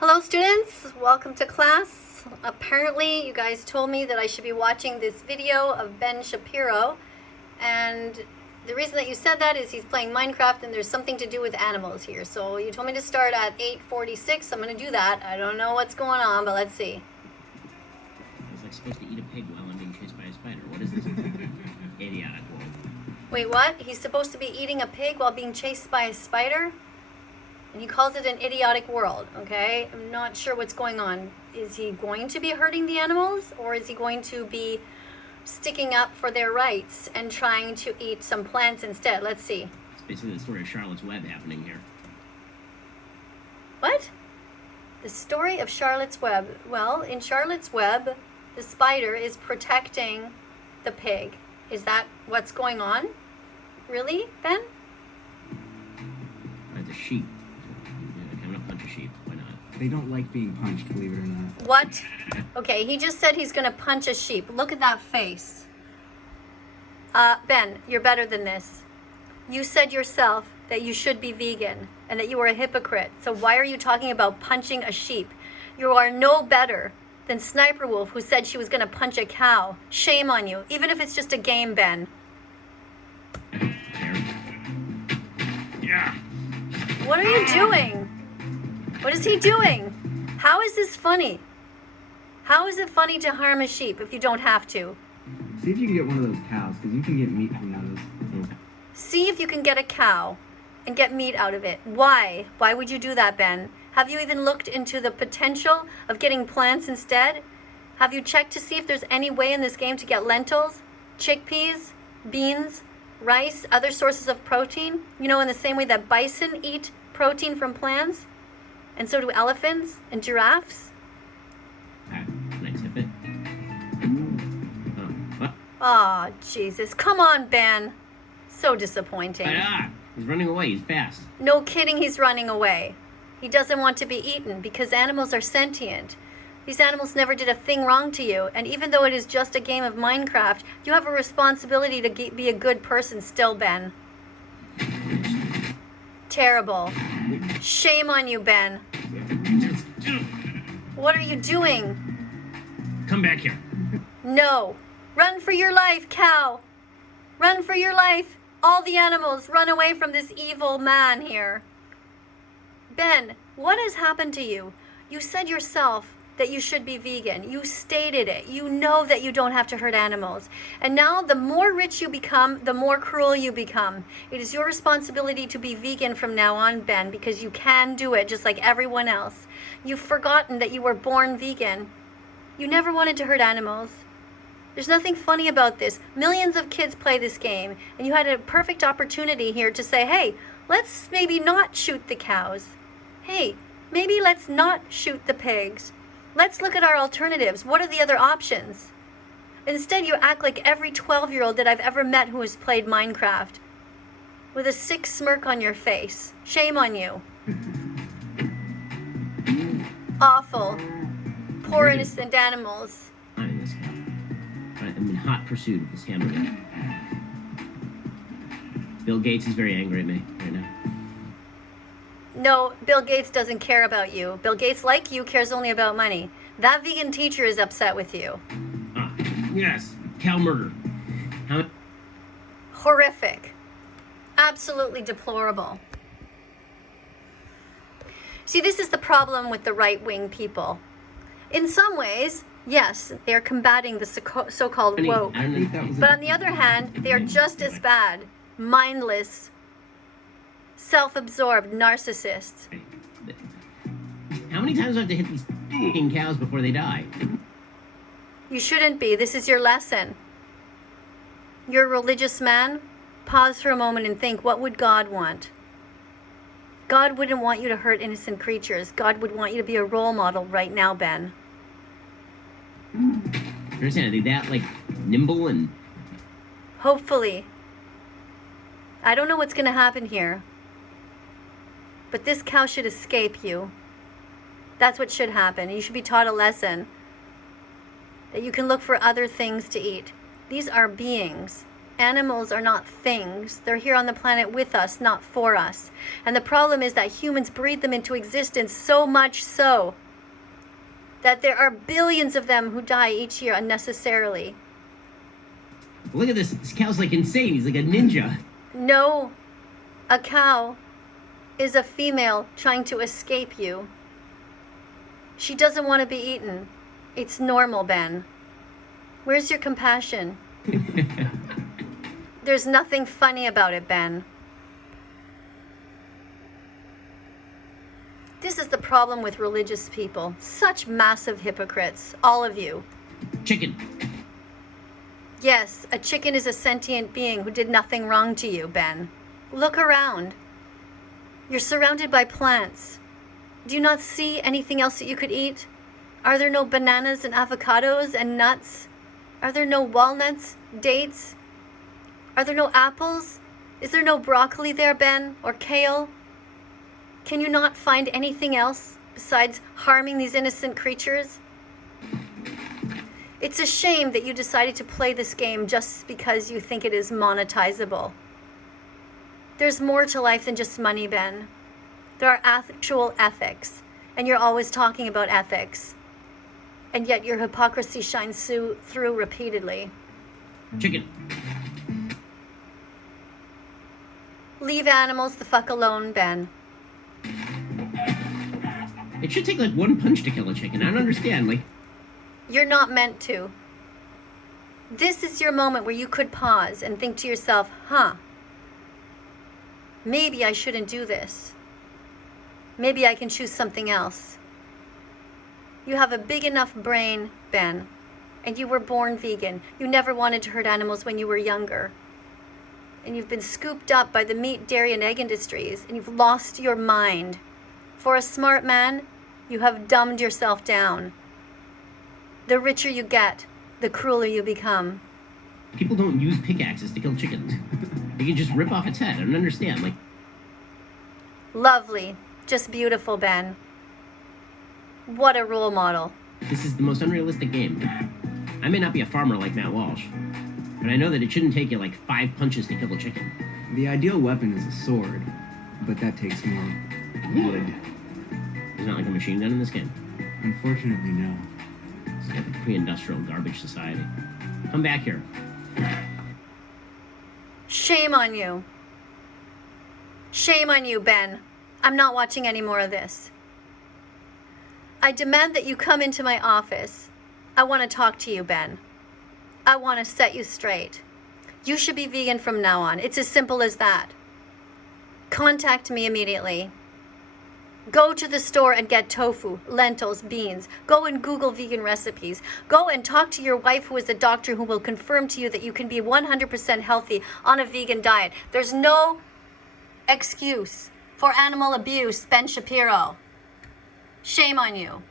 Hello students, welcome to class. Apparently you guys told me that I should be watching this video of Ben Shapiro, and the reason that you said that is he's playing Minecraft and there's something to do with animals here. So you told me to start at 8:46. I'm going to do that. I don't know what's going on, but let's see. I was like supposed to eat a pig while I'm being chased by a spider. What is this? Idiotic world. Wait, what? He's supposed to be eating a pig while being chased by a spider? And he calls it an idiotic world, okay? I'm not sure what's going on. Is he going to be hurting the animals, or is he going to be sticking up for their rights and trying to eat some plants instead? Let's see. It's basically the story of Charlotte's Web happening here. What? The story of Charlotte's Web. Well, in Charlotte's Web, the spider is protecting the pig. Is that what's going on? Really, Ben? It's a sheep. I'm gonna punch a sheep. Why not? They don't like being punched, believe it or not. What? Okay, he just said he's gonna punch a sheep. Look at that face. Ben, you're better than this. You said yourself that you should be vegan and that you were a hypocrite. So why are you talking about punching a sheep? You are no better than Sniper Wolf, who said she was gonna punch a cow. Shame on you, even if it's just a game, Ben. Yeah. What are you doing? What is he doing? How is this funny? How is it funny to harm a sheep if you don't have to? See if you can get one of those cows, because you can get meat from those. See if you can get a cow and get meat out of it. Why? Why would you do that, Ben? Have you even looked into the potential of getting plants instead? Have you checked to see if there's any way in this game to get lentils, chickpeas, beans, rice, other sources of protein? You know, in the same way that bison eat protein from plants? And so do elephants and giraffes? Can I tip it? Oh, what? Aw, Jesus. Come on, Ben. So disappointing. He's running away. He's fast. No kidding, he's running away. He doesn't want to be eaten because animals are sentient. These animals never did a thing wrong to you, and even though it is just a game of Minecraft, you have a responsibility to be a good person still, Ben. Terrible. Shame on you, Ben. What are you doing? Come back here. No. Run for your life, cow. Run for your life. All the animals, run away from this evil man here. Ben, what has happened to you? You said yourself that you should be vegan. You stated it. You know that you don't have to hurt animals. And now the more rich you become, the more cruel you become. It is your responsibility to be vegan from now on, Ben, because you can do it just like everyone else. You've forgotten that you were born vegan. You never wanted to hurt animals. There's nothing funny about this. Millions of kids play this game, and you had a perfect opportunity here to say, hey, let's maybe not shoot the cows. Hey, maybe let's not shoot the pigs. Let's look at our alternatives. What are the other options? Instead, you act like every 12-year-old that I've ever met who has played Minecraft, with a sick smirk on your face. Shame on you. Awful. Poor innocent animals. Find this cow. I'm in hot pursuit of this hamburger. Bill Gates is very angry at me right now. No, Bill Gates doesn't care about you. Bill Gates, like you, cares only about money. That vegan teacher is upset with you. Yes, cow murder. Horrific. Absolutely deplorable. See, this is the problem with the right-wing people. In some ways, yes, they are combating the so-called woke. But on the other hand, they are just as bad, mindless, self-absorbed narcissists. How many times do I have to hit these f***ing cows before they die? You shouldn't be. This is your lesson. You're a religious man. Pause for a moment and think, what would God want? God wouldn't want you to hurt innocent creatures. God would want you to be a role model right now, Ben. Understand, are they that, like, nimble and... Hopefully. I don't know what's going to happen here. But this cow should escape you. That's what should happen. You should be taught a lesson. That you can look for other things to eat. These are beings. Animals are not things. They're here on the planet with us, not for us. And the problem is that humans breed them into existence, so much so that there are billions of them who die each year unnecessarily. Look at this. This cow's like insane. He's like a ninja. No, a cow is a female trying to escape you. She doesn't want to be eaten. It's normal, Ben. Where's your compassion? There's nothing funny about it, Ben. This is the problem with religious people. Such massive hypocrites, all of you. Chicken. Yes, a chicken is a sentient being who did nothing wrong to you, Ben. Look around. You're surrounded by plants. Do you not see anything else that you could eat? Are there no bananas and avocados and nuts? Are there no walnuts, dates? Are there no apples? Is there no broccoli there, Ben, or kale? Can you not find anything else besides harming these innocent creatures? It's a shame that you decided to play this game just because you think it is monetizable. There's more to life than just money, Ben. There are actual ethics, and you're always talking about ethics. And yet your hypocrisy shines through repeatedly. Chicken. Leave animals the fuck alone, Ben. It should take like one punch to kill a chicken. I don't understand. Like, You're not meant to. This is your moment where you could pause and think to yourself, maybe I shouldn't do this. Maybe I can choose something else. You have a big enough brain, Ben, and you were born vegan. You never wanted to hurt animals when you were younger. And you've been scooped up by the meat, dairy, and egg industries, and you've lost your mind. For a smart man, you have dumbed yourself down. The richer you get, the crueler you become. people don't use pickaxes to kill chickens. They can just rip off its head. I don't understand. Like, Lovely. Just beautiful, Ben. What a role model. this is the most unrealistic game. I may not be a farmer like Matt Walsh, but I know that it shouldn't take you like 5 punches to kill a chicken. The ideal weapon is a sword, but that takes more wood. There's not like a machine gun in this game. Unfortunately, no. It's like a pre-industrial garbage society. Come back here. Shame on you. Shame on you, Ben. I'm not watching any more of this. I demand that you come into my office. I want to talk to you, Ben. I want to set you straight. You should be vegan from now on. It's as simple as that. Contact me immediately. Go to the store and get tofu, lentils, beans. Go and Google vegan recipes. Go and talk to your wife who is a doctor who will confirm to you that you can be 100% healthy on a vegan diet. There's no excuse for animal abuse, Ben Shapiro. Shame on you.